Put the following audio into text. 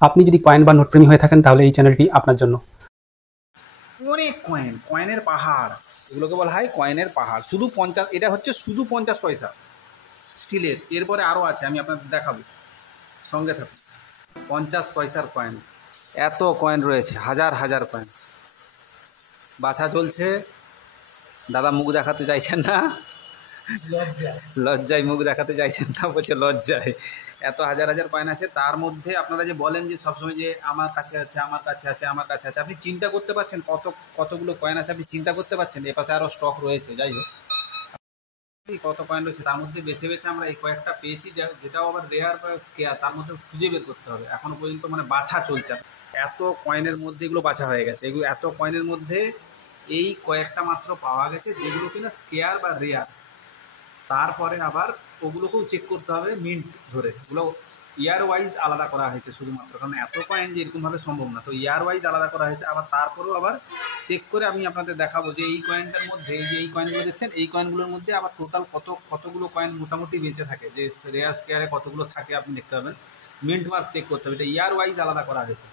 আপনি যদি কয়েন বা নোট প্রেমী হয়ে থাকেন তাহলে এই চ্যানেলটি আপনার জন্য। অনেক কয়েনের পাহাড়, এগুলোকে বলা হয় কয়েনের পাহাড়। শুধু 50, এটা হচ্ছে শুধু 50 পয়সা স্টিলের। এরপরে আরও আছে, আমি আপনাদের দেখাবো, সঙ্গে থাকুন। 50 পয়সার কয়েন, এত কয়েন রয়েছে, হাজার হাজার কয়েন। বাছা চলছে, দাদা মুখ দেখাতে চাইছেন না, লজ্জায় মুখ দেখাতে চাইছেন না, বলছে লজ্জায়। এত হাজার হাজার কয়েন আছে। তার মধ্যে আপনারা যে বলেন যে সবসময় যে আমার কাছে আছে, আমার কাছে আছে, আমার কাছে আছে, আপনি চিন্তা করতে পারছেন কতগুলো কয়েন আছে? আপনি চিন্তা করতে পারছেন? এপাশে আরও স্টক রয়েছে। যাই হোক, কত কয়েন রয়েছে, তার মধ্যে বেছে বেছে আমরা এই কয়েকটা পেয়েছি, যেটাও আবার রেয়ার বা স্কেয়ার, তার মধ্যে খুঁজে বের করতে হবে। এখনো পর্যন্ত মানে বাছা চলছে। এত কয়েনের মধ্যে এগুলো বাছা হয়ে গেছে। এগুলো এত কয়েনের মধ্যে এই কয়েকটা মাত্র পাওয়া গেছে যেগুলো কিনা স্কেয়ার বা রেয়ার। তারপরে আবার ওগুলোকেও চেক করতে হবে মিন্ট ধরে। ওগুলো ইয়ার ওয়াইজ আলাদা করা হয়েছে শুধুমাত্র, কারণ এত কয়েন যে এরকমভাবে সম্ভব না। তো ইয়ার ওয়াইজ আলাদা করা হয়েছে। আবার তারপরেও আবার চেক করে আমি আপনাদের দেখাবো যে এই কয়েনটার মধ্যে, এই যে এই কয়েনগুলো দেখছেন, এই কয়েনগুলোর মধ্যে আবার টোটাল কতগুলো কয়েন মোটামুটি বেঁচে থাকে। যে রেয়ার স্কেয়ারে কতগুলো থাকে আপনি দেখতে পাবেন। মিন্ট মার্ক চেক করতে হবে, এটা ইয়ার ওয়াইজ আলাদা করা হয়েছে।